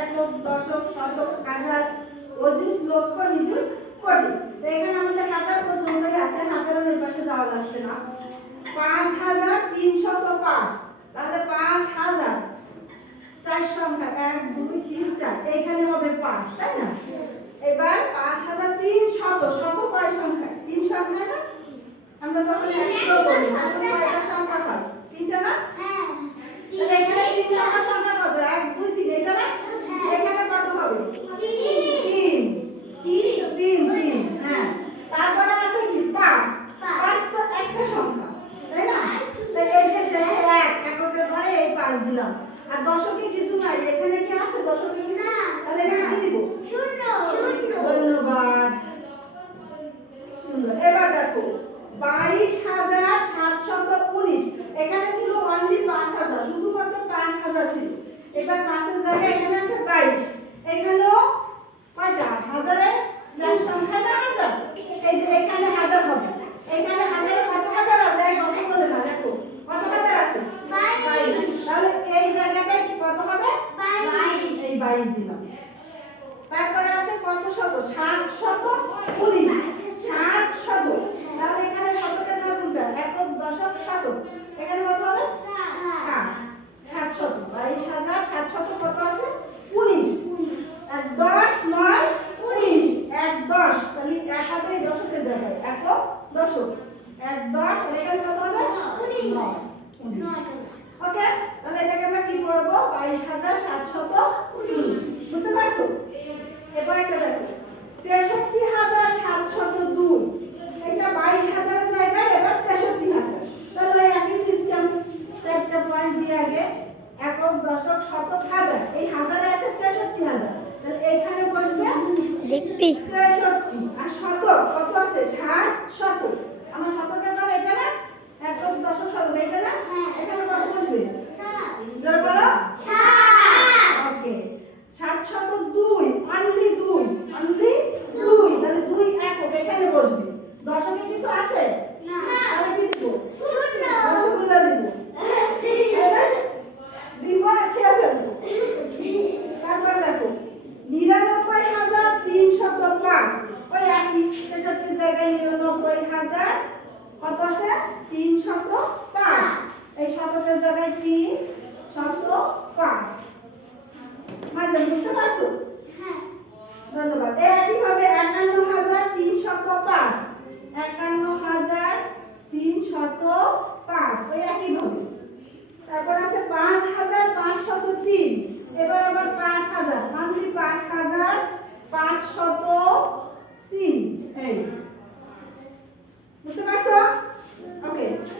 একক, দশক, শতক, হাজার, অযুত, লক্ষ, নিযুত, কোটি। তো এখানে আমাদের হাজার পর্যন্তই আছে, হাজারের ওই পাশে যাওয়া লাগছে না। 5305, তাহলে 5000 চার সংখ্যা 1 2 3 4, এখানে হবে 5, তাই না? এবার 5300, শত কয় সংখ্যা? 3 সংখ্যা না? আমরা যখন 100 বলি তখন কয়টা সংখ্যা পাই? 3টা না? হ্যাঁ। তাহলে এখানে 3 সংখ্যা কত? 1 2 3, এটা না? এখানে কত হবে? 3 3, হ্যাঁ। তারপরে আছে কি? 5 5 তো একটা সংখ্যা, তাই না? তাই এই যে শেষে 1, এককের পরে এই 5 দিলাম। আর দশকে কিছু নাই, এখানে কি আছে দশকে কিছু? তাহলে এখানে কি দিব? শূন্য। ধন্যবাদ, সুন্দর। এবার দেখো 22719, এখানে ছিল অনলি 5000, শুধুমাত্র 5000 ছিল। এবার 5 এর জায়গায় এখানে আছে 22, এখানেও কয়টা? হাজারে 4 সংখ্যা না হাজার, এই যে এখানে হাজার হবে। এখানে হাজারে কত হাজার আছে? এই কত বলে না, দেখো কত হাজার আছে? 22। তাহলে এই জায়গাটায় কত হবে? 22, এই 22 দিলাম। তারপরে আছে কত শত? 719, 700। তাহলে এখানে শতকের মান কোনটা? একক, দশক, শতক, এখানে কত হবে? 7, 700। 22700 কত আছে? 19। আর 10 9 19, 1 10, তাহলে 1 হবে এই দশকের জায়গায়, একক, দশক, 1 10, আর এখানে কত হবে? 9। ওকে, তাহলে এটাকে আমরা কি করব? 22719, বুঝতে পারছো? এবার একটা দেখো 63702, এটা 22000 এর জায়গায় এবার 63000। তাহলে একই সিস্টেম, চারটা পয়েন্ট দিয়ে আগে একক, দশক, শতক, হাজার, এই হাজারে আছে 63000, তাহলে এইখানে বসবে দেখবি 63। আর শতক কত আছে? 60 শতক। আমার শতকের নাম এটা না? একক, দশক, শতক, এটা না? এখানে কত বসবে? 7। জোরে বলো 7।